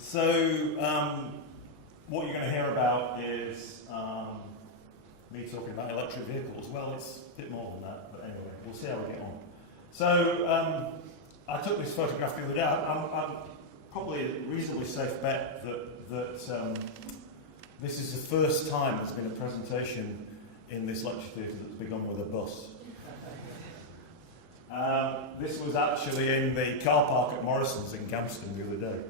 So what you're going to hear about is me talking about electric vehicles. Well, it's a bit more than that, but anyway, we'll see how we get on. So I took this photograph the other day. I'm probably a reasonably safe bet that this is the first time there's been a presentation in this lecture theatre that's begun with a bus. This was actually in the car park at Morrison's in Gamston the other day.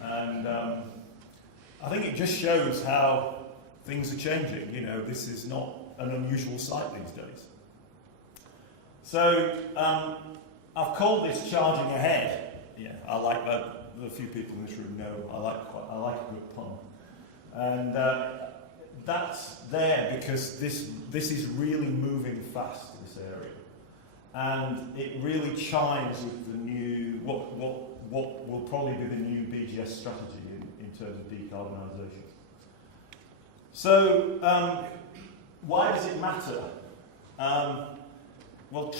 And I think it just shows how things are changing. You know, this is not an unusual sight these days. So I've called this charging ahead. Yeah, I like that. The few people in this room know I like a good pun. And that's there because this is really moving fast, this area. And it really chimes with the new, what will probably be the new BGS strategy in terms of decarbonisation. So, why does it matter? Well,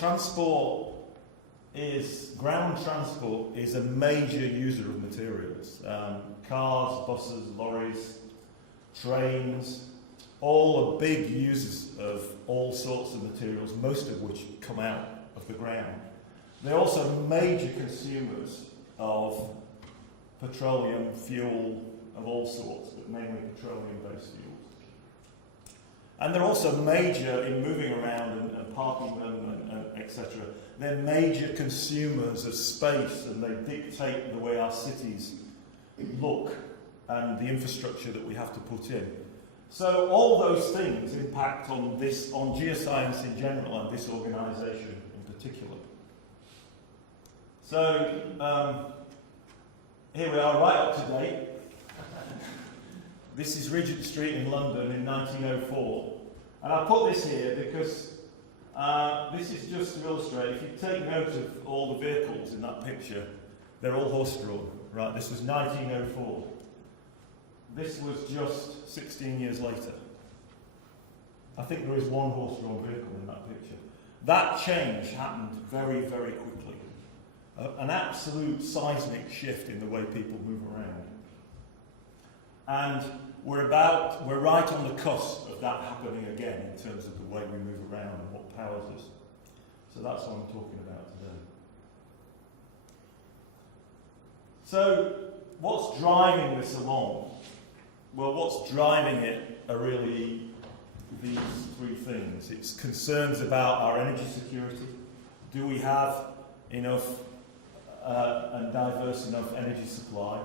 ground transport is a major user of materials. Cars, buses, lorries, trains, all are big users of all sorts of materials, most of which come out of the ground. They're also major consumers of petroleum, fuel of all sorts, but mainly petroleum-based fuels. And they're also major in moving around and parking them, and etc. They're major consumers of space, and they dictate the way our cities look and the infrastructure that we have to put in. So all those things impact on geoscience in general and this organisation in particular. So here we are, right up to date. This is Regent Street in London in 1904. And I put this here because this is just to illustrate, if you take note of all the vehicles in that picture, they're all horse-drawn, right? This was 1904. This was just 16 years later. I think there is one horse-drawn vehicle in that picture. That change happened very, very quickly. An absolute seismic shift in the way people move around. And we're right on the cusp of that happening again in terms of the way we move around and what powers us. So that's what I'm talking about today. So what's driving this along? Well, what's driving it are really these three things. It's concerns about our energy security. Do we have enough and diverse enough energy supply?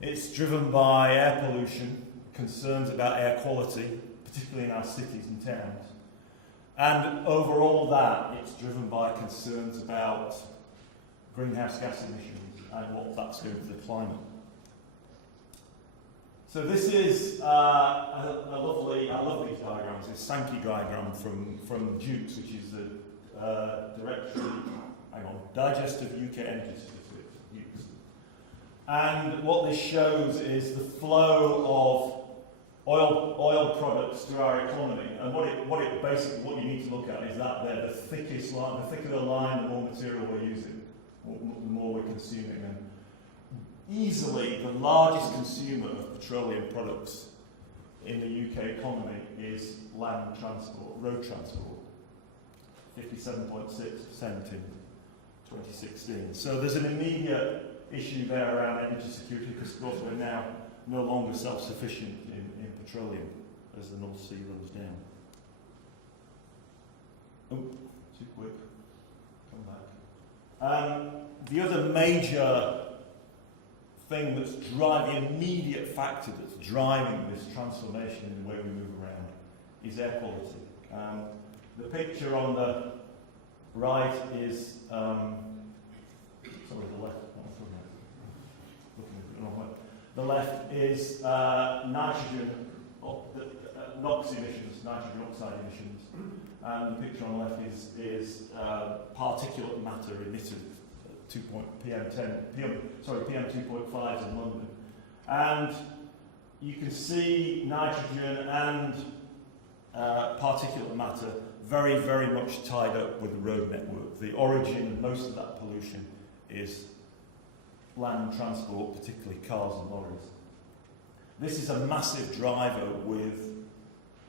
It's driven by air pollution, concerns about air quality, particularly in our cities and towns. And overall that, it's driven by concerns about greenhouse gas emissions and what that's doing to the climate. So this is I love these diagrams. It's Sankey diagram from Dukes, which is the Digest of UK Energy Certificates, Dukes. And what this shows is the flow of oil products through our economy. And what you need to look at is that there, the thickest line, the thicker the line, the more material we're using, the more we're consuming. And easily the largest consumer of petroleum products in the UK economy is land transport, road transport, 57.6% in 2016. So there's an immediate issue there around energy security because of course we're now no longer self-sufficient in petroleum as the North Sea runs down. Oh, too quick. Come back. The other major thing that's driving, the immediate factor that's driving this transformation in the way we move around is air quality. The picture on the right is, the left is nitrogen, NOx emissions, nitrogen oxide emissions, and the picture on the left is particulate matter emitted. PM 2.5s in London. And you can see nitrogen and particulate matter very, very much tied up with the road network. The origin of most of that pollution is land transport, particularly cars and lorries. This is a massive driver with,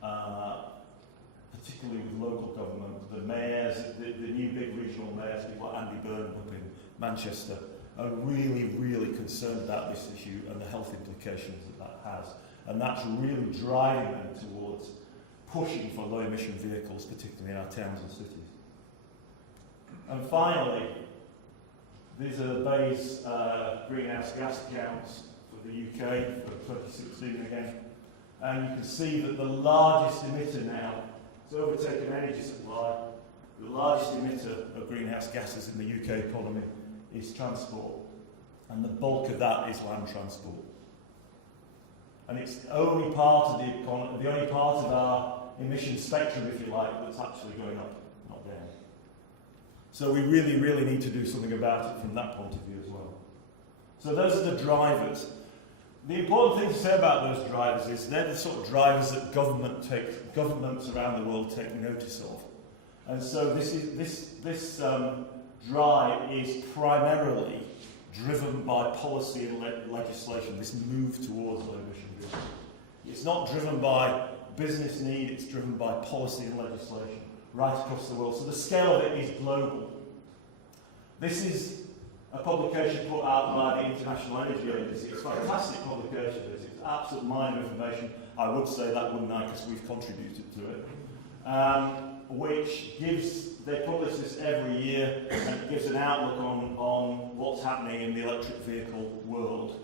particularly with local government, the mayors, the new big regional mayors, people like Andy Burnham up in Manchester, are really, really concerned about this issue and the health implications that that has. And that's really driving them towards pushing for low emission vehicles, particularly in our towns and cities. And finally, these are BEI's greenhouse gas accounts for the UK for 2016 again. And you can see that the largest emitter now, it's overtaken energy supply, the largest emitter of greenhouse gases in the UK economy is transport. And the bulk of that is land transport. And it's the only part of the economy, the only part of our emission spectrum, if you like, that's actually going up, not down. So we really, really need to do something about it from that point of view as well. So those are the drivers. The important thing to say about those drivers is they're the sort of drivers that governments around the world take notice of. And so this drive is primarily driven by policy and legislation, this move towards low emission vehicles. It's not driven by business need, it's driven by policy and legislation right across the world. So the scale of it is global. This is a publication put out by the International Energy Agency. It's a fantastic publication. It's absolute mine of information. I would say that, wouldn't I, because we've contributed to it. Which gives, they publish this every year, and it gives an outlook on what's happening in the electric vehicle world.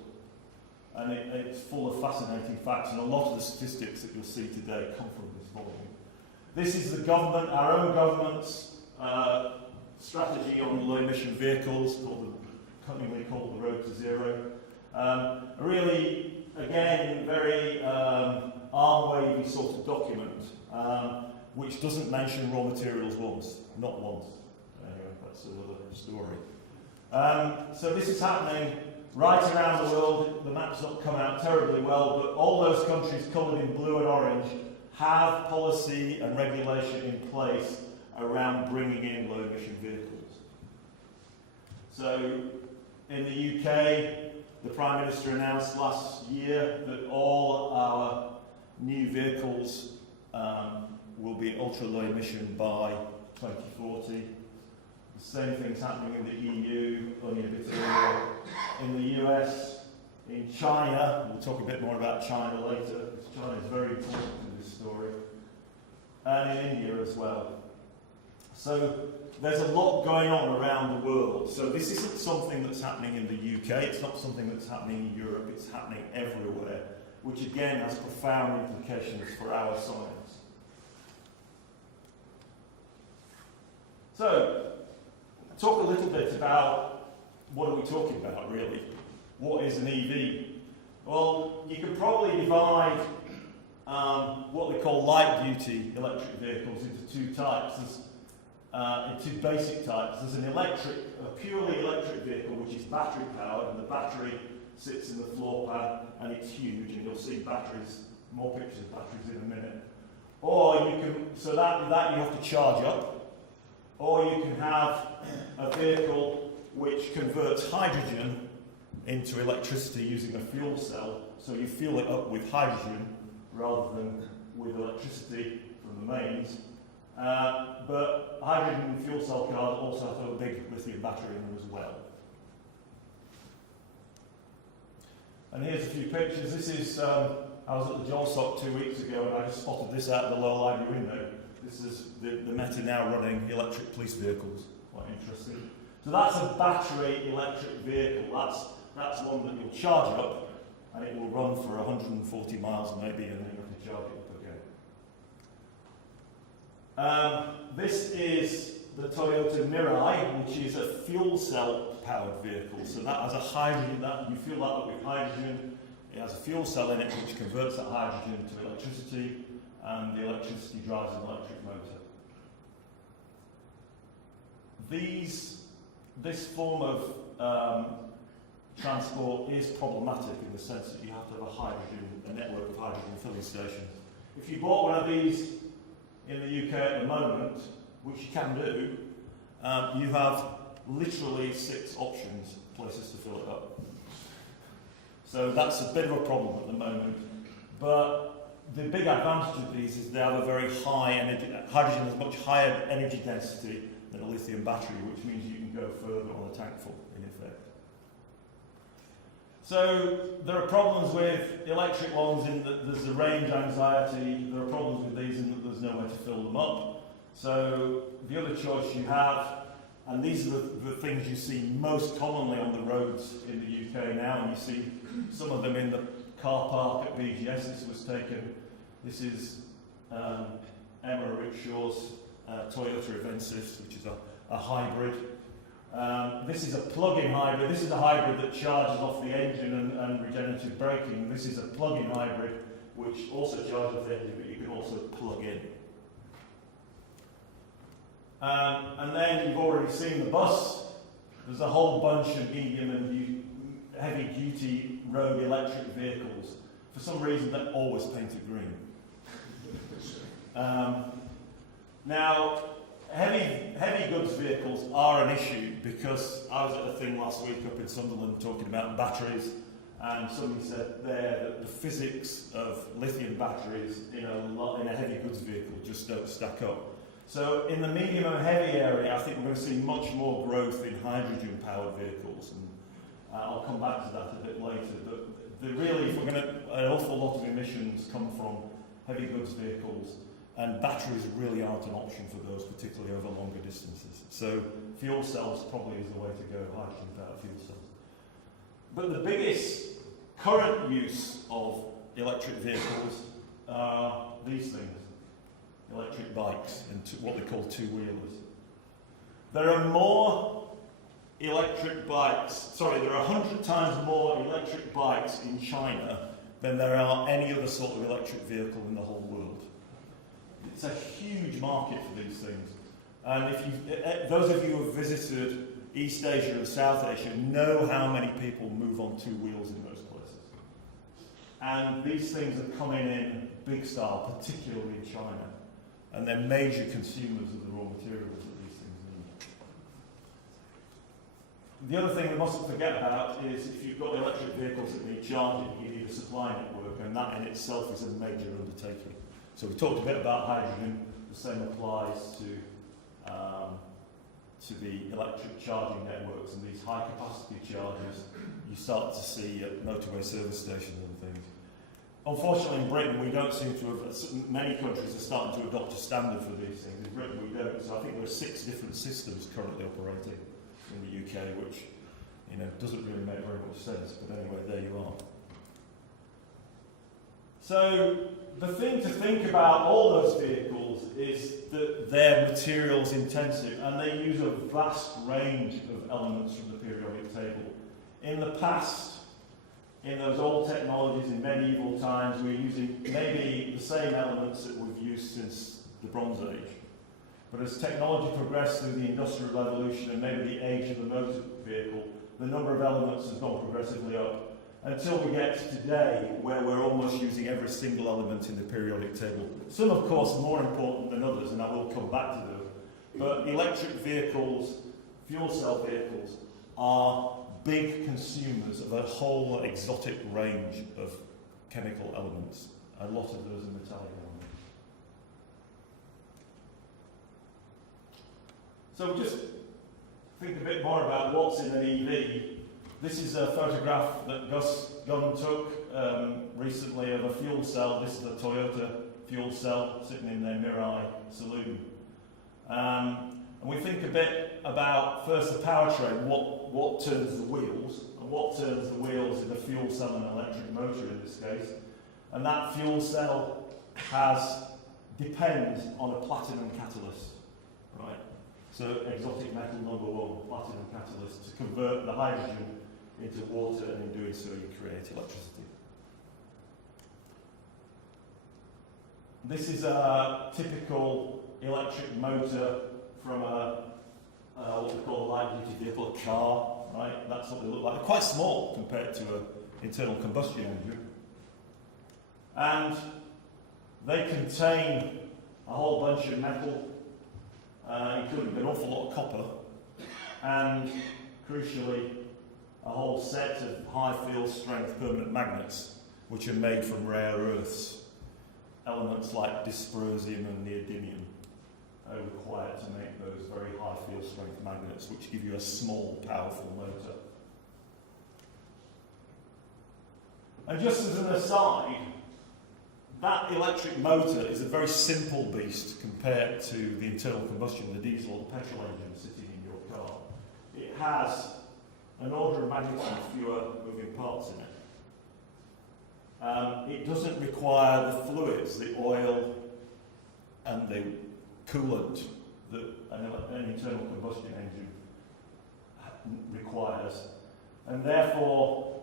And it's full of fascinating facts, and a lot of the statistics that you'll see today come from this volume. This is the government, our own government's strategy on low emission vehicles, cunningly called the Road to Zero. Really, again, very arm-wavy sort of document, which doesn't mention raw materials once, not once. Anyway, that's another story. So this is happening right around the world. The map's not come out terribly well, but all those countries coloured in blue and orange have policy and regulation in place around bringing in low emission vehicles. So in the UK, the Prime Minister announced last year that all our new vehicles will be ultra low emission by 2040. The same thing's happening in the EU, only a bit earlier. In the US, in China, we'll talk a bit more about China later, because China is very important in this story, and in India as well. So there's a lot going on around the world. So this isn't something that's happening in the UK, it's not something that's happening in Europe, it's happening everywhere, which again has profound implications for our science. So, talk a little bit about what are we talking about really? What is an EV? Well, you can probably divide what they call light-duty electric vehicles into two types. There's two basic types. There's a purely electric vehicle which is battery powered, and the battery sits in the floor pan and it's huge, and you'll see batteries, more pictures of batteries in a minute. Or you can, so that you have to charge up. Or you can have a vehicle which converts hydrogen into electricity using a fuel cell, so you fuel it up with hydrogen rather than with electricity from the mains. But hydrogen fuel cell cars also have a big lithium battery in them as well. And here's a few pictures. This is, I was at the Geological 2 weeks ago and I just spotted this out of the lower library window. This is the Met are now running electric police vehicles. Quite interesting. So that's a battery electric vehicle. That's one that you'll charge up and it will run for 140 miles maybe, and then you have to charge it up again. This is the Toyota Mirai, which is a fuel cell powered vehicle. So that has a hydrogen, you fuel that up with hydrogen. It has a fuel cell in it which converts that hydrogen to electricity, and the electricity drives an electric motor. This form of transport is problematic in the sense that you have to have a network of hydrogen filling stations. If you bought one of these in the UK at the moment, which you can do, you have literally 6 options places to fill it up. So that's a bit of a problem at the moment. But the big advantage of these is they have a very high energy, hydrogen has much higher energy density than a lithium battery, which means you can go further on a tank full, in effect. So there are problems with electric ones in that there's a range anxiety. There are problems with these in that there's nowhere to fill them up. So the other choice you have, and these are the things you see most commonly on the roads in the UK now, and you see some of them in the car park at BGS. This was taken. This is Emma Rickshaw's Toyota Avensis, which is a hybrid. This is a plug-in hybrid. This is a hybrid that charges off the engine and regenerative braking. This is a plug-in hybrid which also charges off the engine, but you can also plug in. And then you've already seen the bus. There's a whole bunch of medium and heavy-duty road electric vehicles. For some reason, they're always painted green. Now, heavy goods vehicles are an issue because I was at a thing last week up in Sunderland talking about batteries, and somebody said there that the physics of lithium batteries in a heavy goods vehicle just don't stack up. So in the medium and heavy area, I think we're going to see much more growth in hydrogen-powered vehicles, and I'll come back to that a bit later. But really, if we're going to, an awful lot of emissions come from heavy goods vehicles, and batteries really aren't an option for those, particularly over longer distances. So fuel cells probably is the way to go, hydrogen-powered fuel cells. But the biggest current use of electric vehicles are these things. Electric bikes and what they call two-wheelers. There are more electric bikes, there are 100 times more electric bikes in China than there are any other sort of electric vehicle in the whole world. It's a huge market for these things. And if those of you who have visited East Asia and South Asia know how many people move on two wheels in those places. And these things are coming in big style, particularly in China. And they're major consumers of the raw materials that these things need. The other thing we mustn't forget about is if you've got electric vehicles that need charging, you need a supply network, and that in itself is a major undertaking. So we talked a bit about hydrogen. The same applies to the electric charging networks and these high-capacity chargers you start to see at motorway service stations and things. Unfortunately, in Britain, we don't seem to have, many countries are starting to adopt a standard for these things. In Britain, we don't. So I think there are 6 different systems currently operating in the UK, which, doesn't really make very much sense. But anyway, there you are. So the thing to think about all those vehicles is that they're materials intensive, and they use a vast range of elements from the periodic table. In the past, in those old technologies in medieval times, we're using maybe the same elements that we've used since the Bronze Age. But as technology progressed through the Industrial Revolution and maybe the age of the motor vehicle, the number of elements has gone progressively up until we get to today, where we're almost using every single element in the periodic table. Some, of course, more important than others, and I will come back to those. But electric vehicles, fuel cell vehicles, are big consumers of a whole exotic range of chemical elements. A lot of those are metallic elements. So just think a bit more about what's in an EV. This is a photograph that Gus Gunn took recently of a fuel cell. This is a Toyota fuel cell sitting in their Mirai saloon. And we think a bit about, first, the powertrain, what turns the wheels, and what turns the wheels in a fuel cell and electric motor in this case. And that fuel cell depends on a platinum catalyst, right? So exotic metal number 1, platinum catalyst, to convert the hydrogen into water, and in doing so you create electricity. This is a typical electric motor from what we call a light-duty vehicle, a car, right? That's what they look like. They're quite small compared to an internal combustion engine. And they contain a whole bunch of metal, including an awful lot of copper, and crucially, a whole set of high field strength permanent magnets which are made from rare earths. Elements like dysprosium and neodymium are required to make those very high field strength magnets which give you a small, powerful motor. And just as an aside, that electric motor is a very simple beast compared to the internal combustion, the diesel or the petrol engine sitting in your car. It has an order of magnitude fewer moving parts in it. It doesn't require the fluids, the oil and the coolant that an internal combustion engine requires. And therefore,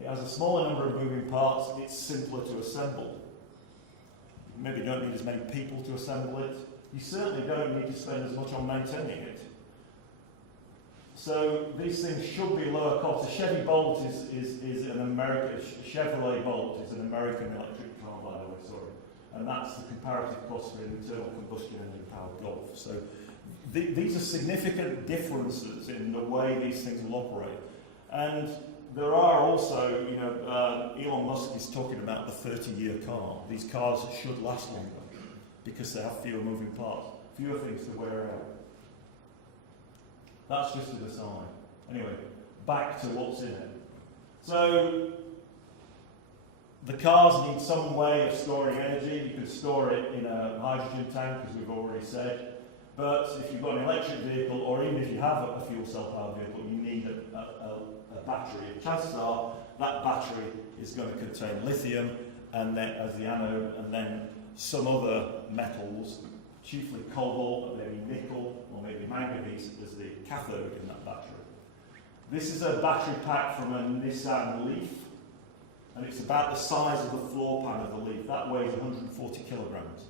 it has a smaller number of moving parts, it's simpler to assemble. You maybe don't need as many people to assemble it. You certainly don't need to spend as much on maintaining it. So these things should be lower cost. A Chevy Bolt is an American, Chevrolet Bolt is an American electric car, by the way, sorry. And that's the comparative cost for an internal combustion engine powered Golf. So these are significant differences in the way these things will operate. And there are also, you know, Elon Musk is talking about the 30-year car. These cars should last longer because they have fewer moving parts, fewer things to wear out. That's just an aside. Anyway, back to what's in it. So, the cars need some way of storing energy. You can store it in a hydrogen tank, as we've already said. But if you've got an electric vehicle, or even if you have a fuel cell powered vehicle, you need a battery. Chances are that battery is going to contain lithium and then as the anode, and then some other metals, chiefly cobalt, maybe nickel, or maybe manganese as the cathode in that battery. This is a battery pack from a Nissan Leaf, and it's about the size of the floor pan of the Leaf. That weighs 140 kilograms.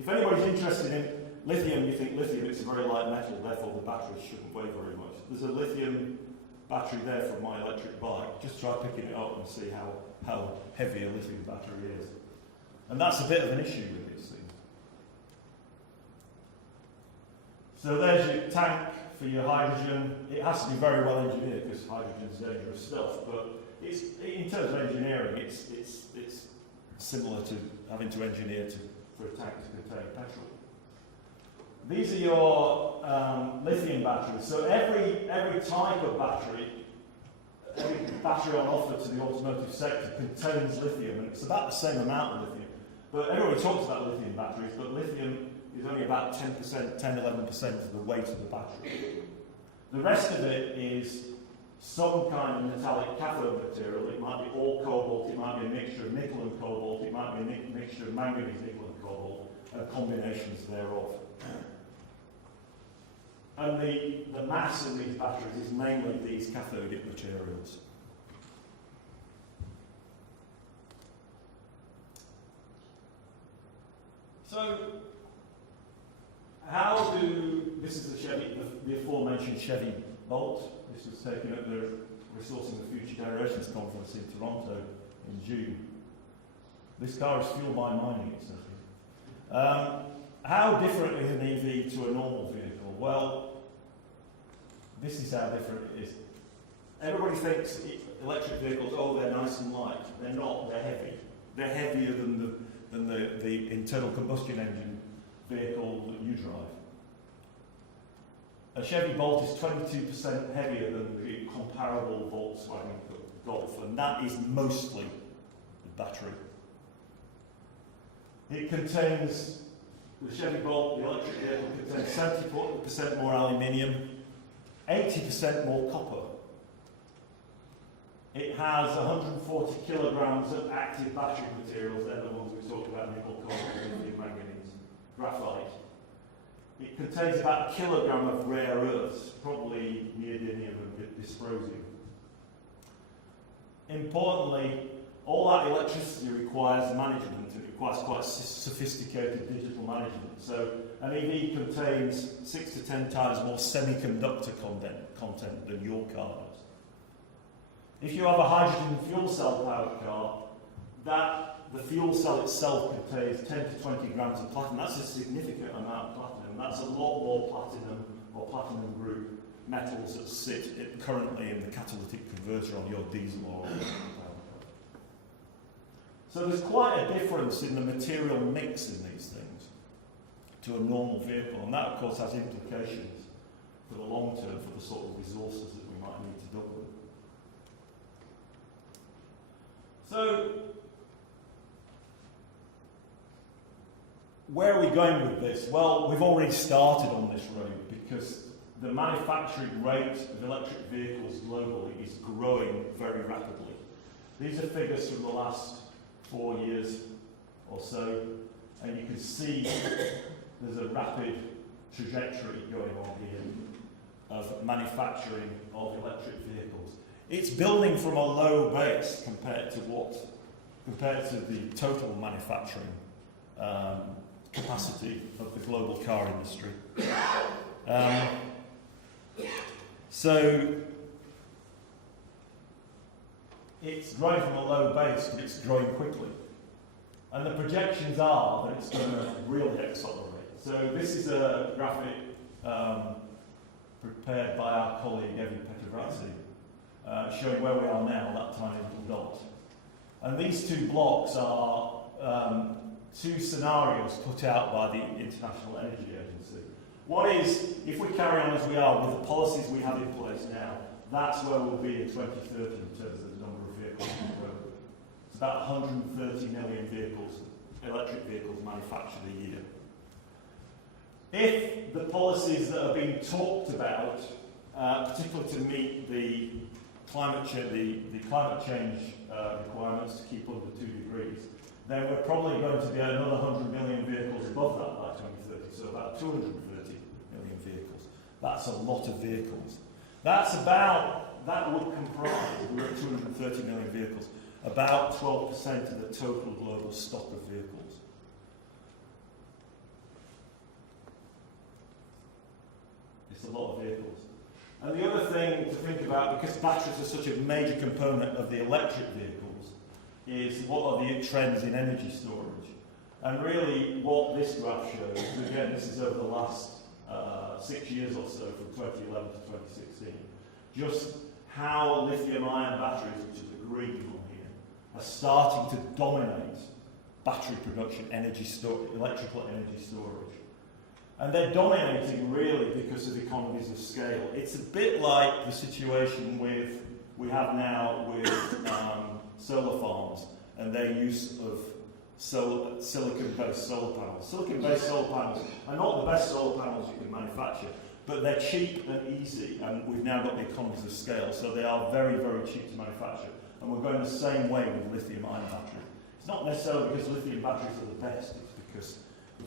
If anybody's interested in lithium, you think lithium, it's a very light metal, therefore the battery shouldn't weigh very much. There's a lithium battery there from my electric bike. Just try picking it up and see how heavy a lithium battery is. And that's a bit of an issue with these things. So there's your tank for your hydrogen. It has to be very well engineered because hydrogen is dangerous stuff, but it's, in terms of engineering, it's similar to having to engineer for a tank to contain petrol. These are your lithium batteries. So every type of battery, every battery on offer to the automotive sector contains lithium, and it's about the same amount of lithium. But everybody talks about lithium batteries, but lithium is only about 10%, 10-11% of the weight of the battery. The rest of it is some kind of metallic cathode material. It might be all cobalt, it might be a mixture of nickel and cobalt, it might be a mixture of manganese, nickel and cobalt, and combinations thereof. And the mass in these batteries is mainly these cathodic materials. So, this is the aforementioned Chevy Bolt. This was taken at the Resourcing the Future Generations conference in Toronto in June. This car is fueled by mining, etc. How different is an EV to a normal vehicle? Well, this is how different it is. Everybody thinks electric vehicles, oh, they're nice and light. They're not, they're heavy. They're heavier than the internal combustion engine vehicle that you drive. A Chevy Bolt is 22% heavier than the comparable Volkswagen Golf, and that is mostly the battery. It contains, the Chevy Bolt, the electric vehicle, contains 70% more aluminium, 80% more copper. It has 140 kilograms of active battery materials. They're the ones we talked about: nickel, cobalt, lithium, manganese, graphite. It contains about a kilogram of rare earths, probably neodymium and dysprosium. Importantly, all that electricity requires management. It requires quite sophisticated digital management. So an EV contains 6 to 10 times more semiconductor content than your car does. If you have a hydrogen fuel cell powered car, the fuel cell itself contains 10 to 20 grams of platinum. That's a significant amount of platinum. That's a lot more platinum or platinum group metals that sit currently in the catalytic converter on your diesel or oil. So there's quite a difference in the material mix in these things to a normal vehicle, and that of course has implications for the long term for the sort of resources that we might need to double. So where are we going with this? Well, we've already started on this road because the manufacturing rate of electric vehicles globally is growing very rapidly. These are figures from the last 4 years or so, and you can see there's a rapid trajectory going on here of manufacturing of electric vehicles. It's building from a low base compared to the total manufacturing capacity of the global car industry. So it's growing from a low base, but it's growing quickly. And the projections are that it's going to really accelerate. So this is a graphic prepared by our colleague Age of Petroleum, showing where we are now, that tiny little dot. And these two blocks are two scenarios put out by the International Energy Agency. One is, if we carry on as we are with the policies we have in place now, that's where we'll be in 2030 in terms of the number of vehicles on the road. It's about 130 million vehicles, electric vehicles manufactured a year. If the policies that are being talked about, particularly to meet the climate change requirements to keep under 2 degrees, then we're probably going to be at another 100 million vehicles above that by 2030, so about 230 million vehicles. That's a lot of vehicles. That would comprise, we're at 230 million vehicles, about 12% of the total global stock of vehicles. It's a lot of vehicles. And the other thing to think about, because batteries are such a major component of the electric vehicles, is what are the trends in energy storage. And really what this graph shows, again this is over the last 6 years or so, from 2011 to 2016, just how lithium-ion batteries, which is the green one here, are starting to dominate battery production, electrical energy storage. And they're dominating really because of economies of scale. It's a bit like the situation we have now with solar farms and their use of silicon-based solar panels. Silicon-based solar panels are not the best solar panels you can manufacture, but they're cheap and easy, and we've now got the economies of scale, so they are very, very cheap to manufacture. And we're going the same way with lithium-ion batteries. It's not necessarily because lithium batteries are the best, it's because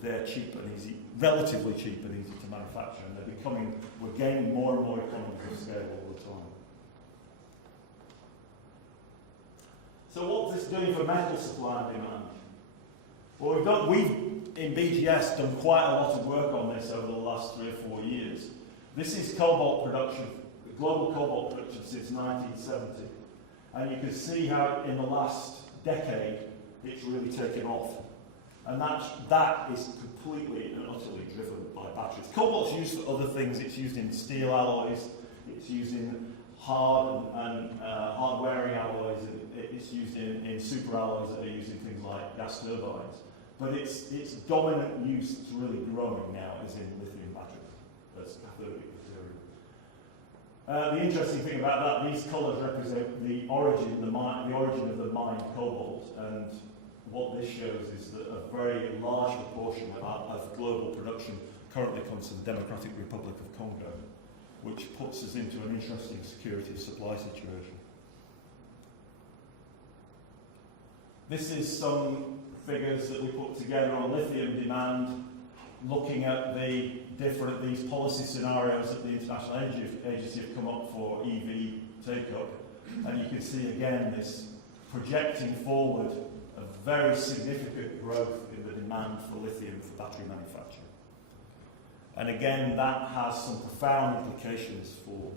they're cheap and easy, relatively cheap and easy to manufacture, and we're gaining more and more economies of scale all the time. So what's this doing for metal supply and demand? Well, we've in BGS done quite a lot of work on this over the last 3 or 4 years. This is cobalt production, global cobalt production since 1970. And you can see how in the last decade it's really taken off. And that is completely and utterly driven by batteries. Cobalt's used for other things. It's used in steel alloys, it's used in hard wearing alloys, it's used in super alloys that are used in things like gas turbines. But its dominant use that's really growing now is in lithium batteries as cathodic material. The interesting thing about that, these colours represent the origin of the mined cobalt, and what this shows is that a very large proportion of global production currently comes from the Democratic Republic of Congo, which puts us into an interesting security of supply situation. This is some figures that we put together on lithium demand, looking at these policy scenarios that the International Energy Agency have come up for EV take-up. And you can see again this projecting forward a very significant growth in the demand for lithium for battery manufacture. And again, that has some profound implications for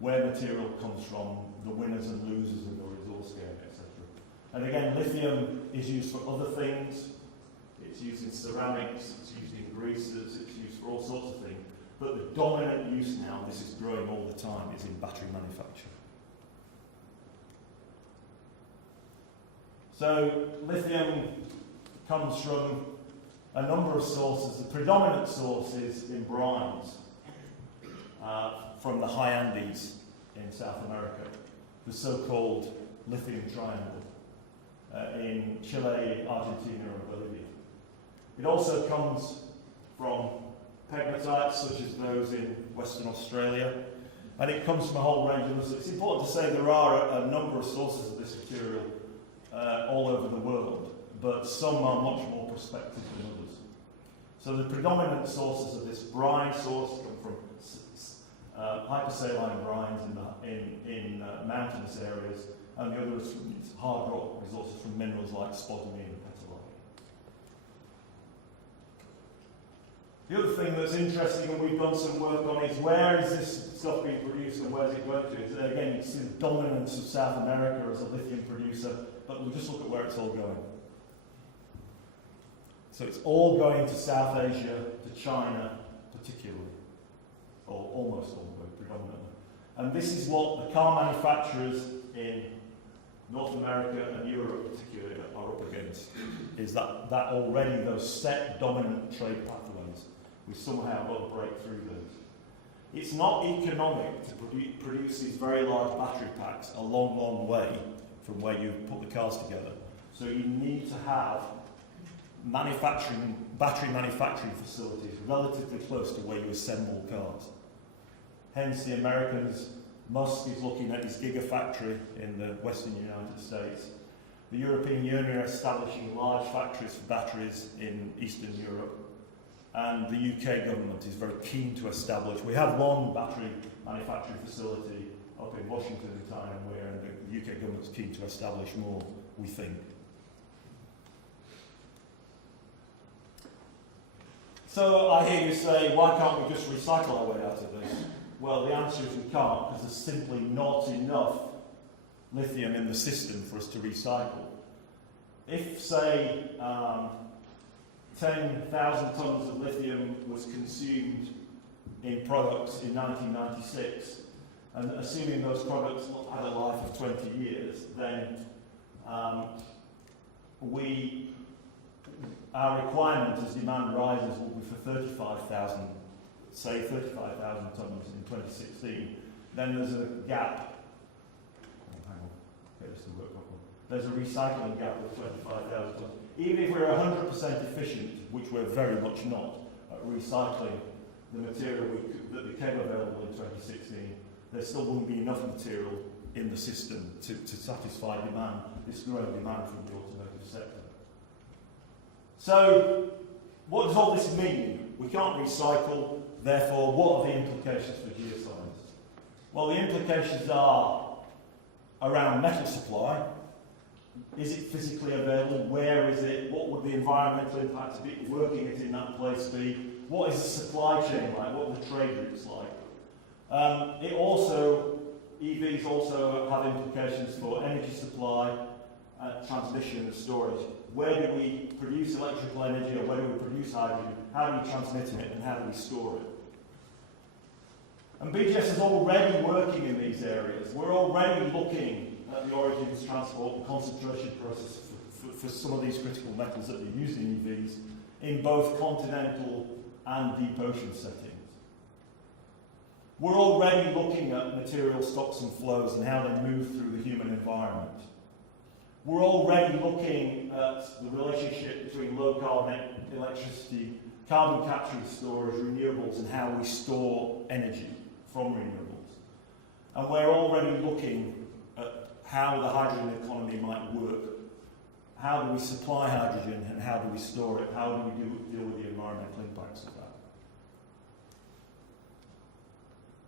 where material comes from, the winners and losers in the resource game, etc. And again, lithium is used for other things. It's used in ceramics, it's used in greases, it's used for all sorts of things. But the dominant use now, and this is growing all the time, is in battery manufacture. So lithium comes from a number of sources. The predominant source is in brines from the high Andes in South America, the so-called lithium triangle in Chile, Argentina and Bolivia. It also comes from pegmatites such as those in Western Australia, and it comes from a whole range of others. It's important to say there are a number of sources of this material all over the world, but some are much more prospective than others. So the predominant sources of this brine source come from hypersaline brines in mountainous areas, and the others from hard rock resources from minerals like spodumene and petalite. The other thing that's interesting, and we've done some work on, is where is this stuff being produced and where's it going to? So again, you can see the dominance of South America as a lithium producer, but we'll just look at where it's all going. So it's all going to South Asia, to China particularly, or almost all going, predominantly. And this is what the car manufacturers in North America and Europe particularly are up against, is that already those set dominant trade pathways, we somehow got to break through those. It's not economic to produce these very large battery packs a long, long way from where you put the cars together. So you need to have battery manufacturing facilities relatively close to where you assemble cars. Hence the Americans, Musk is looking at his gigafactory in the western United States. The European Union are establishing large factories for batteries in Eastern Europe. And the UK government is very keen to establish. We have one battery manufacturing facility up in Washington in time, and the UK government's keen to establish more, we think. So I hear you say, why can't we just recycle our way out of this? Well, the answer is we can't, because there's simply not enough lithium in the system for us to recycle. If, say, 10,000 tonnes of lithium was consumed in products in 1996, and assuming those products had a life of 20 years, then our requirement as demand rises will be for 35,000 tonnes in 2016. Then there's a gap. Oh, hang on, get this to work properly. There's a recycling gap of 25,000 tonnes. Even if we're 100% efficient, which we're very much not, at recycling the material that became available in 2016, there still wouldn't be enough material in the system to satisfy demand, this growing demand from the automotive sector. So, what does all this mean? We can't recycle, therefore, what are the implications for geoscience? Well, the implications are around metal supply. Is it physically available? Where is it? What would the environmental impact of it working it in that place be? What is the supply chain like? What are the trade routes like? EVs also have implications for energy supply, transmission and storage. Where do we produce electrical energy, or where do we produce hydrogen? How do we transmit it, and how do we store it? And BGS is already working in these areas. We're already looking at the origins, transport and concentration process for some of these critical metals that are used in EVs in both continental and deep ocean settings. We're already looking at material stocks and flows and how they move through the human environment. We're already looking at the relationship between low carbon electricity, carbon capture and storage, renewables, and how we store energy from renewables. And we're already looking at how the hydrogen economy might work. How do we supply hydrogen and how do we store it? How do we deal with the environmental impacts of that?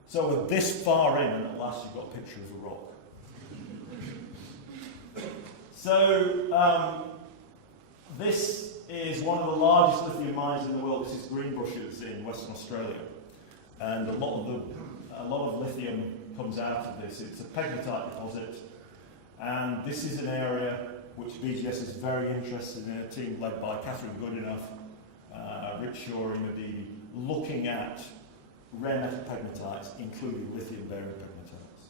So with this far in, and at last you've got a picture of a rock. So this is one of the largest lithium mines in the world. This is Greenbushes in Western Australia. And a lot of lithium comes out of this. It's a pegmatite deposit. And this is an area which BGS is very interested in, a team led by Catherine Goodenough, Rich Shaw and Madidi, looking at rare metal pegmatites, including lithium-bearing pegmatites.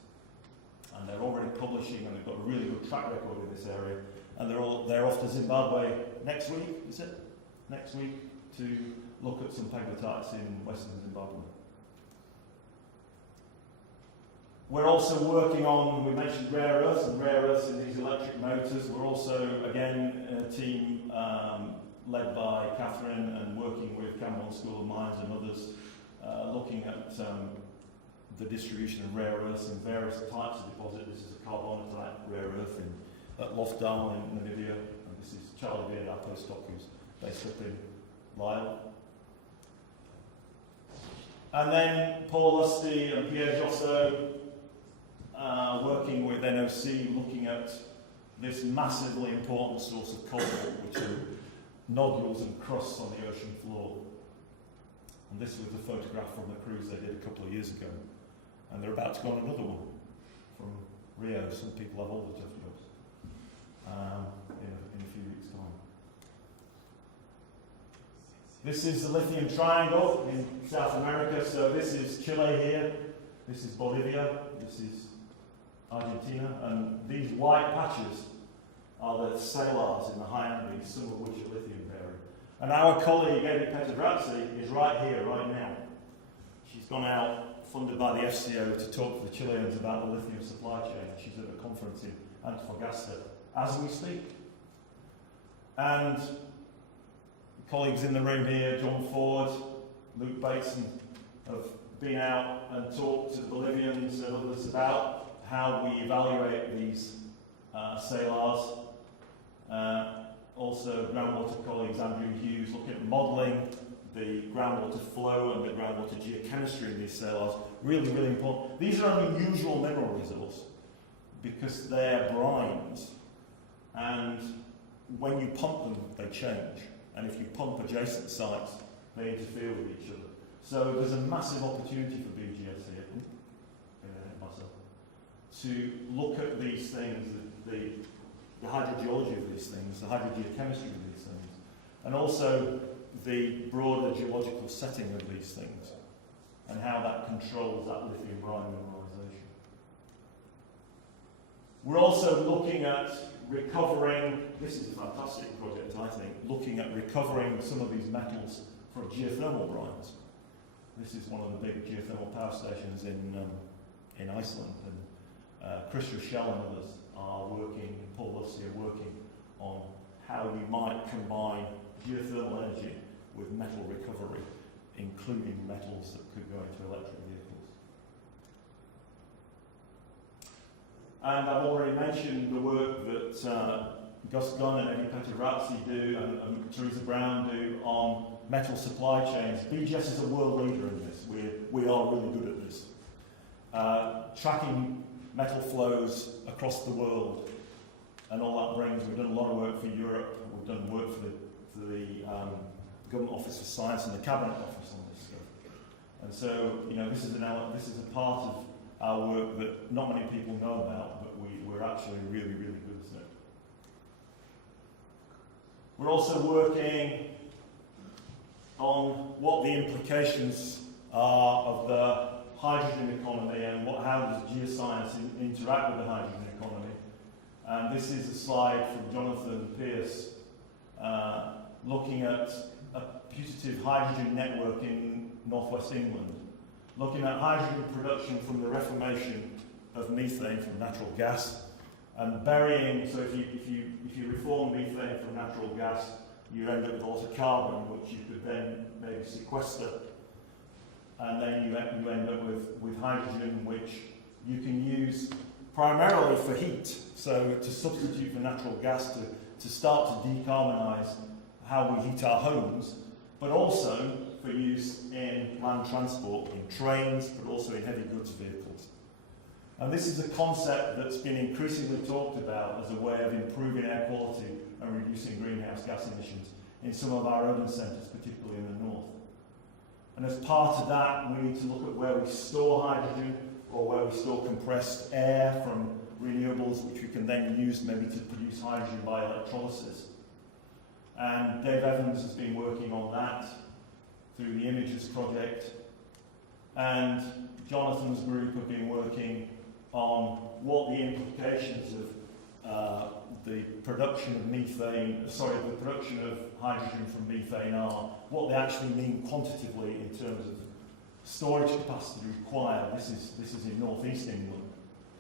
And they're already publishing, and they've got a really good track record in this area. And they're off to Zimbabwe next week, is it? Next week, to look at some pegmatites in western Zimbabwe. We're also working on, we mentioned rare earths in these electric motors. We're also, again, a team led by Catherine and working with Cameron School of Mines and others, looking at the distribution of rare earths in various types of deposit. This is a carbonatite rare earth at Loftdown in Namibia, and this is Charlie Beard, our postdoc, who's based up in Lyle. And then Paul Lusty and Pierre Josso, working with NOC, looking at this massively important source of cobalt, which are nodules and crusts on the ocean floor. And this was a photograph from the cruise they did a couple of years ago. And they're about to go on another one from Rio. Some people have all the tough jobs in a few weeks' time. This is the Lithium Triangle in South America. So this is Chile here, this is Bolivia, this is Argentina, and these white patches are the salars in the high Andes, some of which are lithium bearing. And our colleague Age of Petroleum is right here, right now. She's gone out, funded by the FCO, to talk to the Chileans about the lithium supply chain. She's at a conference in Antofagasta as we speak. And colleagues in the room here, John Ford, Luke Bateson, have been out and talked to the Bolivians and others about how we evaluate these salars. Also, groundwater colleagues Andrew Hughes looking at modelling the groundwater flow and the groundwater geochemistry in these salars. Really, really important. These are an unusual mineral resource because they're brines, and when you pump them, they change. And if you pump adjacent sites, they interfere with each other. So there's a massive opportunity for BGS here, to look at these things, the hydrogeology of these things, the hydrogeochemistry of these things, and also the broader geological setting of these things, and how that controls that lithium brine mineralisation. We're also looking at recovering, this is a fantastic project I think, looking at recovering some of these metals from geothermal brines. This is one of the big geothermal power stations in Iceland, and Chris Rochelle and others are working, Paul Lusty are working on how you might combine geothermal energy with metal recovery, including metals that could go into electric vehicles. And I've already mentioned the work that Gus Gunn and Eddie Petterazzi do and Teresa Brown do on metal supply chains. BGS is a world leader in this. We are really good at this. Tracking metal flows across the world and all that brings. We've done a lot of work for Europe. We've done work for the Government Office for Science and the Cabinet Office on this stuff. And so, you know, this is a part of our work that not many people know about, but we're actually really, really good at it. We're also working on what the implications are of the hydrogen economy and how does geoscience interact with the hydrogen economy. And this is a slide from Jonathan Pearce looking at a putative hydrogen network in northwest England, looking at hydrogen production from the reformation of methane from natural gas and burying. So if you reform methane from natural gas, you end up with a lot of carbon, which you could then maybe sequester. And then you end up with hydrogen, which you can use primarily for heat, so to substitute for natural gas to start to decarbonise how we heat our homes, but also for use in land transport, in trains, but also in heavy goods vehicles. And this is a concept that's been increasingly talked about as a way of improving air quality and reducing greenhouse gas emissions in some of our urban centres, particularly in the north. And as part of that, we need to look at where we store hydrogen or where we store compressed air from renewables, which we can then use maybe to produce hydrogen by electrolysis. And Dave Evans has been working on that through the Images project. and Jonathan's group have been working on what the implications of the production of the production of hydrogen from methane are, what they actually mean quantitatively in terms of storage capacity required. This is in northeast England,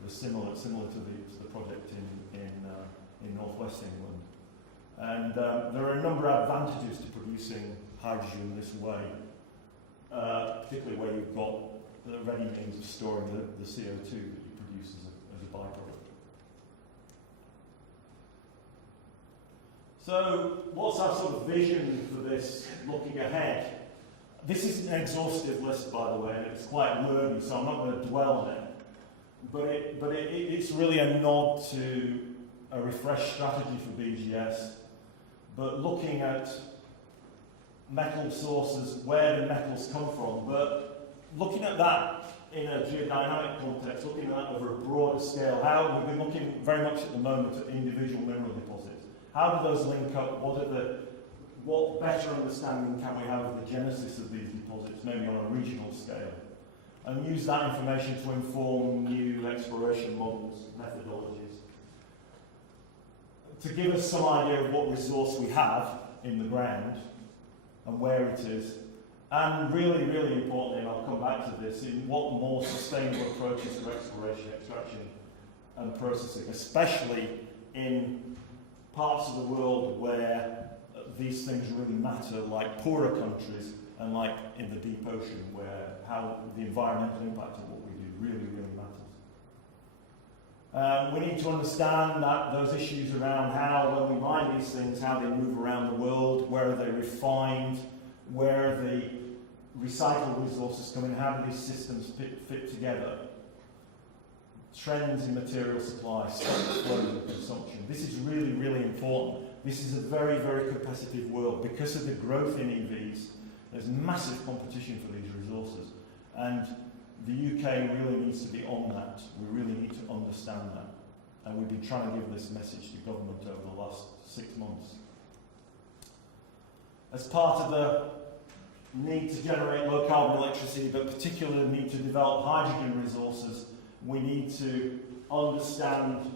similar to the project in northwest England, and there are a number of advantages to producing hydrogen this way, particularly where you've got the ready means of storing the CO2 that you produce as a byproduct. So, what's our sort of vision for this looking ahead? This isn't an exhaustive list, by the way, and it's quite wordy, so I'm not going to dwell on it. But it's really a nod to a refreshed strategy for BGS, but looking at metal sources, where do metals come from, but looking at that in a geodynamic context, looking at that over a broader scale. How we've been looking very much at the moment at individual mineral deposits. How do those link up? What better understanding can we have of the genesis of these deposits, maybe on a regional scale, and use that information to inform new exploration models, methodologies, to give us some idea of what resource we have in the ground and where it is, and really, really importantly, and I'll come back to this, in what more sustainable approaches to exploration, extraction and processing, especially in parts of the world where these things really matter, like poorer countries and like in the deep ocean, where how the environmental impact of what we do really, really matters. We need to understand that those issues around how, when we mine these things, how they move around the world, where are they refined, where are the recycled resources come in, how do these systems fit together. Trends in material supply, flow and consumption. This is really, really important. This is a very, very competitive world. Because of the growth in EVs, there's massive competition for these resources. And the UK really needs to be on that. We really need to understand that. And we've been trying to give this message to government over the last 6 months. As part of the need to generate low carbon electricity, but particularly the need to develop hydrogen resources, we need to understand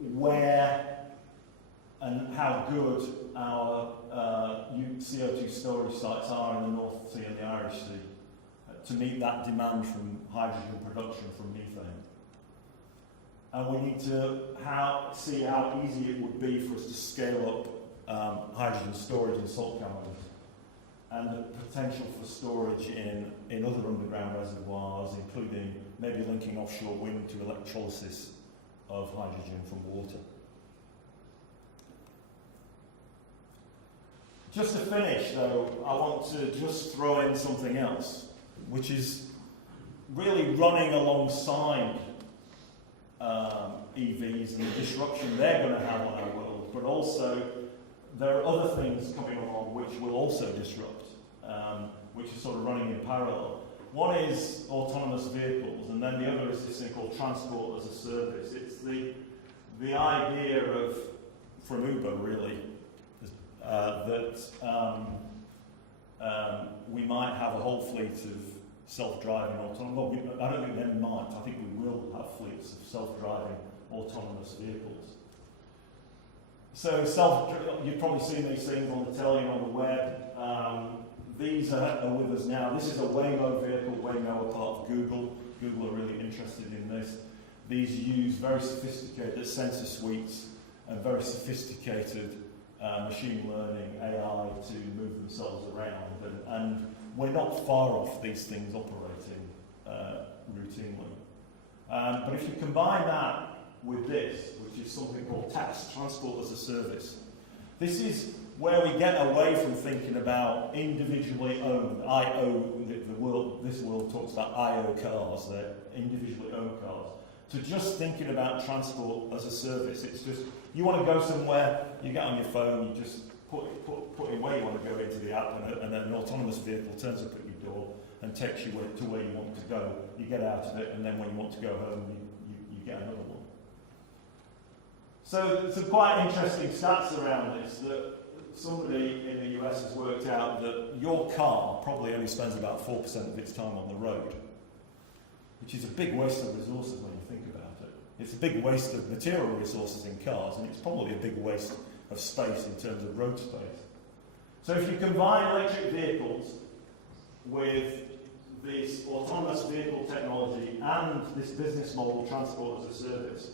where and how good our CO2 storage sites are in the North Sea and the Irish Sea to meet that demand from hydrogen production from methane. And we need to see how easy it would be for us to scale up hydrogen storage in salt caverns, and the potential for storage in other underground reservoirs, including maybe linking offshore wind to electrolysis of hydrogen from water. Just to finish, though, I want to just throw in something else, which is really running alongside EVs and the disruption they're going to have on our world, but also there are other things coming along which will also disrupt, which are sort of running in parallel. One is autonomous vehicles, and then the other is this thing called transport as a service. It's the idea of, from Uber really, that we might have a whole fleet of self-driving autonomous, well, I don't think we might, I think we will have fleets of self-driving autonomous vehicles. So you've probably seen these things on the telly and on the web. These are with us now. This is a Waymo vehicle. Waymo are part of Google. Google are really interested in this. These use very sophisticated sensor suites and very sophisticated machine learning, AI, to move themselves around. And we're not far off these things operating routinely. But if you combine that with this, which is something called TaaS, Transport as a Service, this is where we get away from thinking about individually owned, this world talks about IO cars, they're individually owned cars, to just thinking about transport as a service. It's just, you want to go somewhere, you get on your phone, you just put in where you want to go into the app, and then an autonomous vehicle turns up at your door and takes you to where you want to go. You get out of it, and then when you want to go home, you get another one. So some quite interesting stats around this, that somebody in the US has worked out that your car probably only spends about 4% of its time on the road, which is a big waste of resources when you think about it. It's a big waste of material resources in cars, and it's probably a big waste of space in terms of road space. So if you combine electric vehicles with this autonomous vehicle technology and this business model, transport as a service,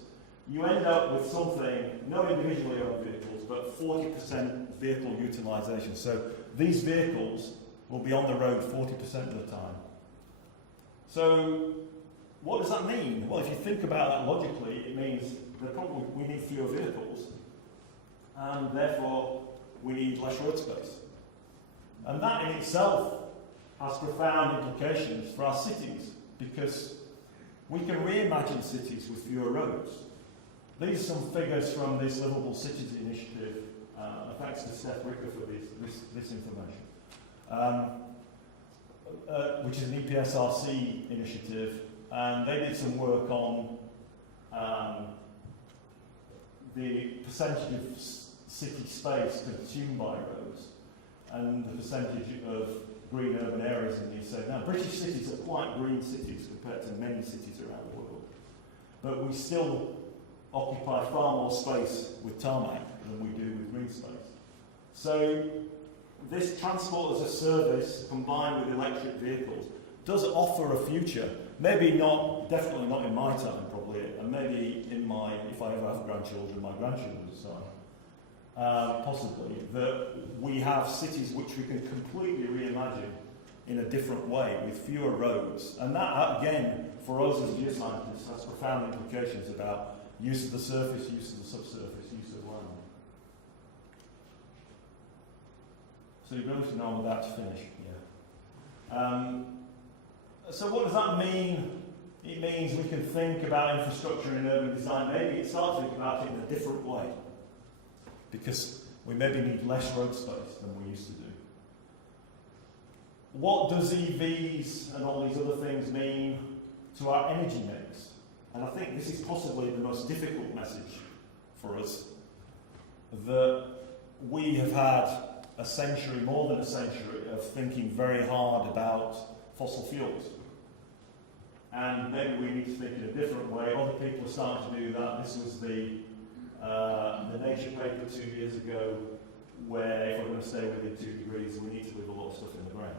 you end up with something, no individually owned vehicles, but 40% vehicle utilisation. So these vehicles will be on the road 40% of the time. So what does that mean? Well, if you think about that logically, it means that probably we need fewer vehicles, and therefore we need less road space. And that in itself has profound implications for our cities, because we can reimagine cities with fewer roads. These are some figures from this Livable Cities initiative. Thanks to Steph Ricker for this information, which is an EPSRC initiative, and they did some work on the percentage of city space consumed by roads and the percentage of green urban areas in the UK. Now, British cities are quite green cities compared to many cities around the world, but we still occupy far more space with tarmac than we do with green space. So this transport as a service combined with electric vehicles does offer a future. Maybe not, definitely not in my time probably, and maybe in my, if I ever have grandchildren, my grandchildren's time, possibly, that we have cities which we can completely reimagine in a different way with fewer roads. And that, again, for us as geoscientists, has profound implications about use of the surface, use of the subsurface, use of land. So you're going to know I'm about to finish. Yeah. So what does that mean? It means we can think about infrastructure and urban design. Maybe it starts to think about it in a different way, because we maybe need less road space than we used to do. What does EVs and all these other things mean to our energy mix? And I think this is possibly the most difficult message for us, that we have had a century, more than a century, of thinking very hard about fossil fuels. And maybe we need to think in a different way. Other people are starting to do that. This was the Nature paper 2 years ago, where if we're going to stay within 2 degrees, we need to leave a lot of stuff in the ground.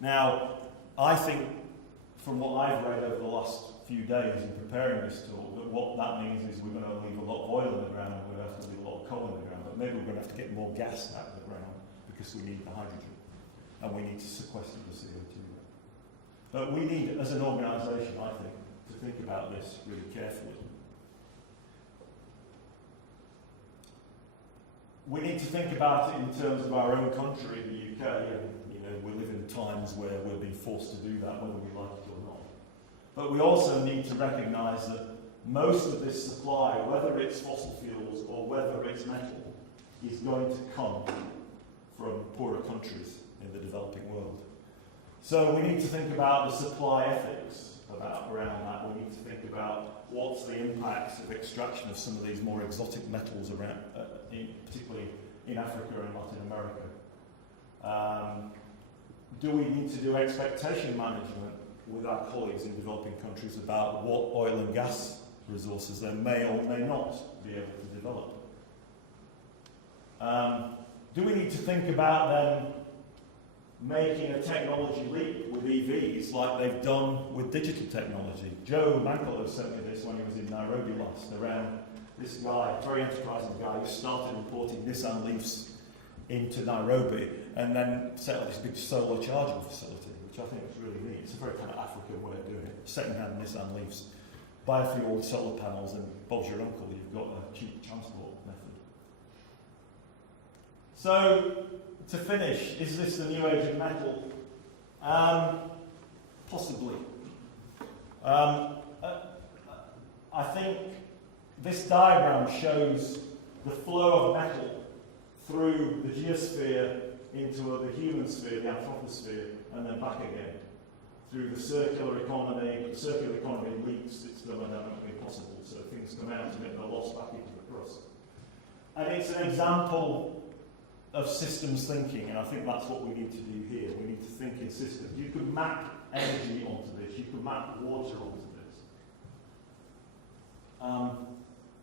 Now, I think, from what I've read over the last few days in preparing this talk, that what that means is we're going to leave a lot of oil in the ground, and we're going to have to leave a lot of coal in the ground, but maybe we're going to have to get more gas out of the ground because we need the hydrogen, and we need to sequester the CO2. But we need, as an organisation, I think about this really carefully. We need to think about it in terms of our own country, the UK, and we live in times where we're being forced to do that, whether we like it or not. But we also need to recognise that most of this supply, whether it's fossil fuels or whether it's metal, is going to come from poorer countries in the developing world. So we need to think about the supply ethics around that. We need to think about what's the impacts of extraction of some of these more exotic metals around, particularly in Africa and Latin America. Do we need to do expectation management with our colleagues in developing countries about what oil and gas resources they may or may not be able to develop? Do we need to think about them making a technology leap with EVs like they've done with digital technology? Joe Mankelow sent me this when he was in Nairobi last, around this guy, very enterprising guy, who started importing Nissan Leafs into Nairobi and then set up this big solar charging facility, which I think is really neat. It's a very kind of African way of doing it. Second-hand Nissan Leafs, buy a few old solar panels, and Bob's your uncle, you've got a cheap transport method. So, to finish, is this the new age of metal? Possibly. I think this diagram shows the flow of metal through the geosphere into the human sphere, the anthroposphere, and then back again through the circular economy. But the circular economy leaks its thermodynamically possible, so things come out of it and are lost back into the crust. And it's it's an example of systems thinking, and I think that's what we need to do here. We need to think in systems. You could map energy onto this, you could map water onto this.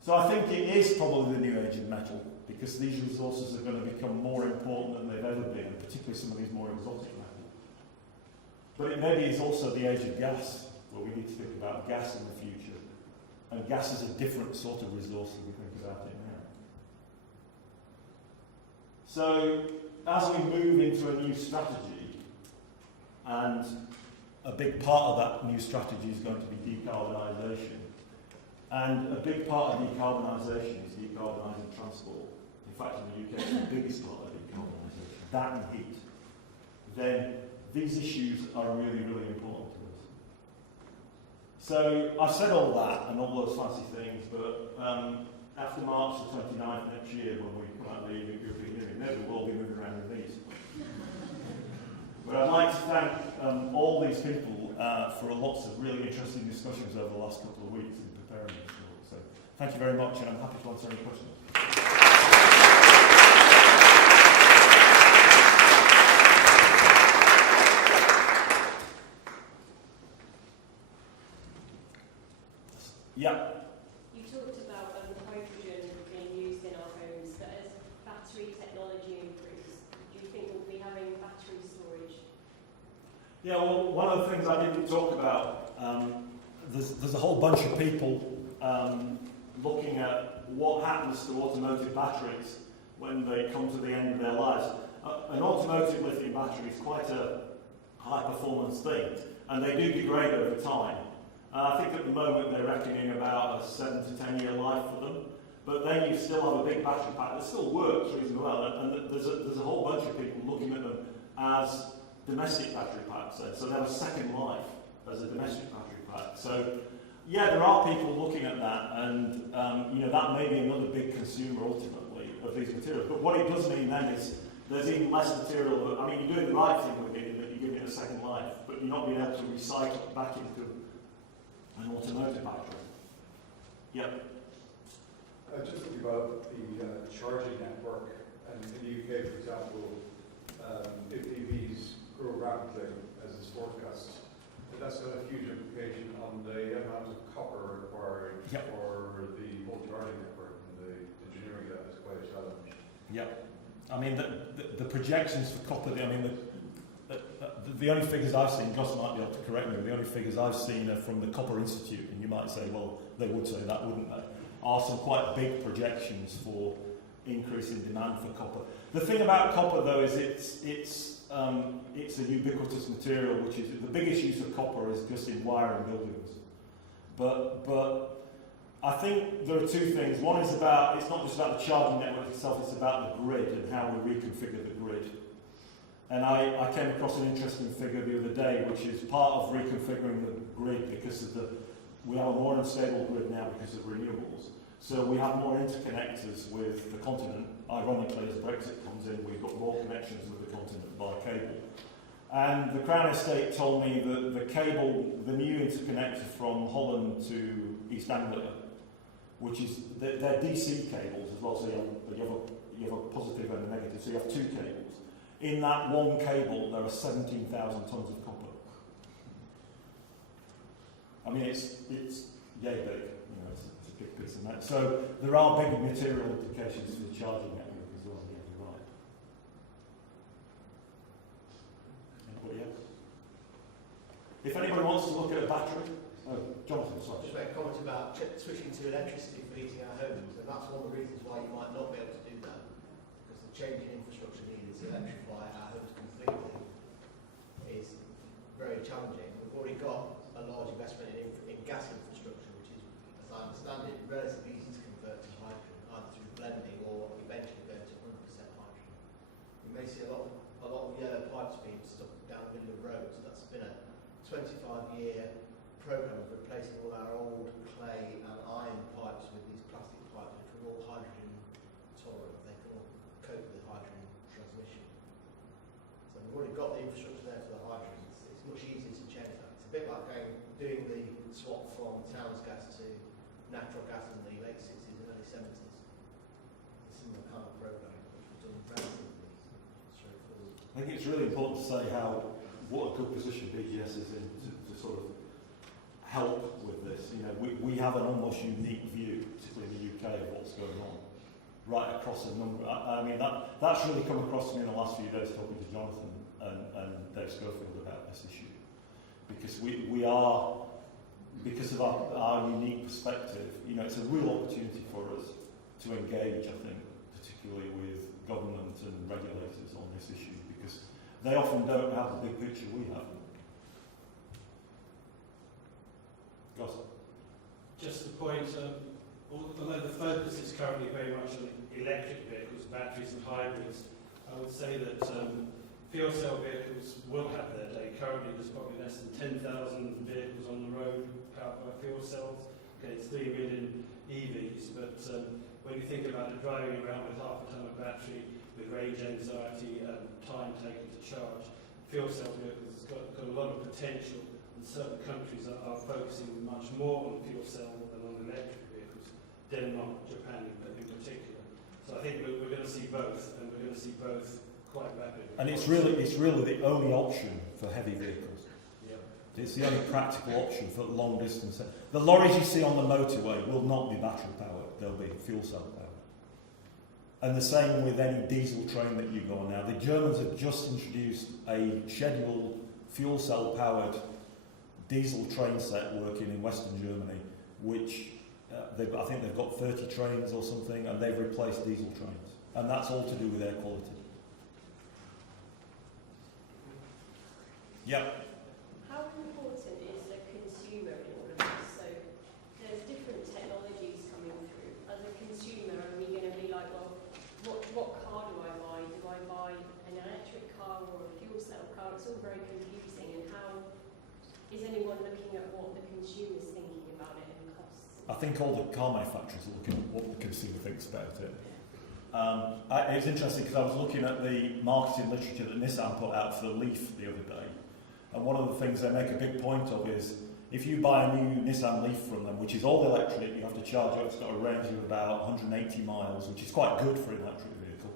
So I think it is probably the new age of metal, because these resources are going to become more important than they've ever been, and particularly some of these more exotic metals. But it maybe is also the age of gas, where we need to think about gas in the future. And gas is a different sort of resource than we think about it now. So, as we move into a new strategy, and a big part of that new strategy is going to be decarbonisation, and a big part of decarbonisation is decarbonising transport. In fact, in the UK, it's the biggest part of decarbonisation, that and heat. Then these issues are really, really important to us. So I've said all that and all those fancy things, but after March the 29th next year, when we come out of the European Union, maybe we'll all be moving around with these. But I'd like to thank all these people for lots of really interesting discussions over the last couple of weeks in preparing this talk. So thank you very much, and I'm happy to answer any questions. Yeah. You talked about hydrogen being used in our homes, but as battery technology improves, do you think we'll be having battery storage? Yeah, well, one of the things I didn't talk about, there's a whole bunch of people looking at what happens to automotive batteries when they come to the end of their lives. An automotive lithium battery is quite a high performance thing, and they do degrade over time. I think at the moment they're reckoning about a 7 to 10 year life for them, but then you still have a big battery pack that still works reasonably well, and there's a whole bunch of people looking at them as domestic battery packs, so they have a second life as a domestic battery pack. So yeah, there are people looking at that, and that may be another big consumer ultimately of these materials. But what it does mean then is there's even less material. You're doing the right thing with it, that you're giving it a second life, but you're not being able to recycle it back into an automotive battery. Yep. Just thinking about the charging network, and in the UK, for example, if EVs grow rapidly, as is forecast, that's got a huge implication on the amount of copper required for the whole charging network, and the engineering of that is quite a challenge. Yep. The projections for copper, the only figures I've seen, Gus might be able to correct me, but the only figures I've seen are from the Copper Institute, and you might say, well, they would say that, wouldn't they? Are some quite big projections for increase in demand for copper. The thing about copper, though, is it's a ubiquitous material, which is the biggest use of copper is just in wiring buildings. But I think there are two things. One is it's not just about the charging network itself, it's about the grid and how we reconfigure the grid. And I came across an interesting figure the other day, which is part of reconfiguring the grid because we have a more unstable grid now because of renewables. So we have more interconnectors with the continent. Ironically, as Brexit comes in, we've got more connections with the continent by cable. And the Crown Estate told me that the new interconnector from Holland to East Anglia, which is, they're DC cables as well, so you have a positive and a negative, so you have two cables. In that one cable, there are 17,000 tonnes of copper. It's yay big, it's a big piece of metal. So there are big material implications for the charging network as well, yeah, you're right. Anybody else? If anybody wants to look at a battery, Jonathan, sorry. Just make a comment about switching to electricity for heating our homes, and that's one of the reasons why you might not be able to do that, because the change in infrastructure needed to electrify our homes completely is very challenging. We've already got a large investment in gas infrastructure, which is, as I understand it, relatively easy to convert to hydrogen, either through blending or eventually going to 100% hydrogen. You may see a lot of yellow pipes being stuck down the middle of roads. That's been a 25-year programme of replacing all our old clay and iron pipes with these plastic pipes, which are all hydrogen tolerant. They can all cope with hydrogen transmission. So we've already got the infrastructure there for the hydrogen. It's much easier to change that. It's a bit like doing the swap from Towns gas to natural gas in the late 60s and early 70s. It's a similar kind think it's really important to say what a good position BGS is in to sort of help with this. You know, we have an almost unique view, particularly in the UK, of what's going on right across a number. I mean, that's really come across to me in the last few days talking to Jonathan and Dave Schofield about this issue, because we are, because of our unique perspective, you know, it's a real opportunity for us to engage, I think, particularly with government and regulators on this issue, because they often don't have the big picture we have. Goss. Just the point, although the focus is currently very much on electric vehicles, batteries and hybrids, I would say that fuel cell vehicles will have their day. Currently there's probably less than 10,000 vehicles on the road powered by fuel cells. Okay, it's 3 million EVs, but when you think about it, driving around with half a tonne of battery, with range anxiety and time taken to charge, fuel cell vehicles has got a lot of potential, and certain countries are focusing much more on fuel cell than on electric vehicles. Denmark, Japan in particular. So I think we're going to see both, and we're going to see both quite rapidly. And it's really the only option for heavy vehicles. Yeah. It's the only practical option for long distance. The lorries you see on the motorway will not be battery powered, they'll be fuel cell powered. And the same with any diesel train that you go on now. The Germans have just introduced a scheduled fuel cell powered diesel train set working in Western Germany, which I think they've got 30 trains or something, and they've replaced diesel trains. And that's all to do with air quality. Yeah. How important is the consumer in all of this? So there's different technologies coming through. As a consumer, are we going to be like, well, what car do I buy? Do I buy an electric car or a fuel cell car? It's all very confusing. And how is anyone looking at what the consumer's thinking about it and costs? I think all the car manufacturers are looking at what the consumer thinks about it. It's interesting because I was looking at the marketing literature that Nissan put out for the Leaf the other day, and one of the things they make a big point of is if you buy a new Nissan Leaf from them, which is all electric, you have to charge it, it's got a range of about 180 miles, which is quite good for an electric vehicle.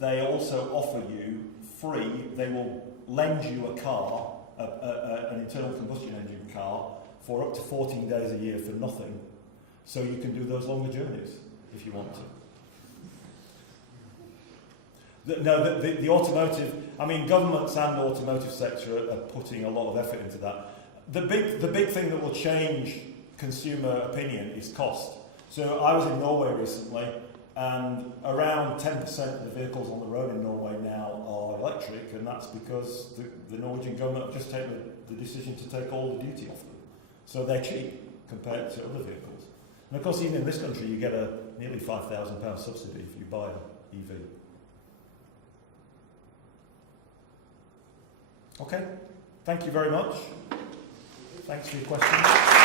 They also offer you free, they will lend you a car, an internal combustion engine car, for up to 14 days a year for nothing, so you can do those longer journeys if you want to. The automotive, I mean, governments and the automotive sector are putting a lot of effort into that. The big thing that will change consumer opinion is cost. So I was in Norway recently, and around 10% of the vehicles on the road in Norway now are electric, and that's because the Norwegian government have just taken the decision to take all the duty off them. So they're cheap compared to other vehicles. And of course, even in this country, you get a nearly £5,000 subsidy if you buy an EV. Okay, thank you very much. Thanks for your questions.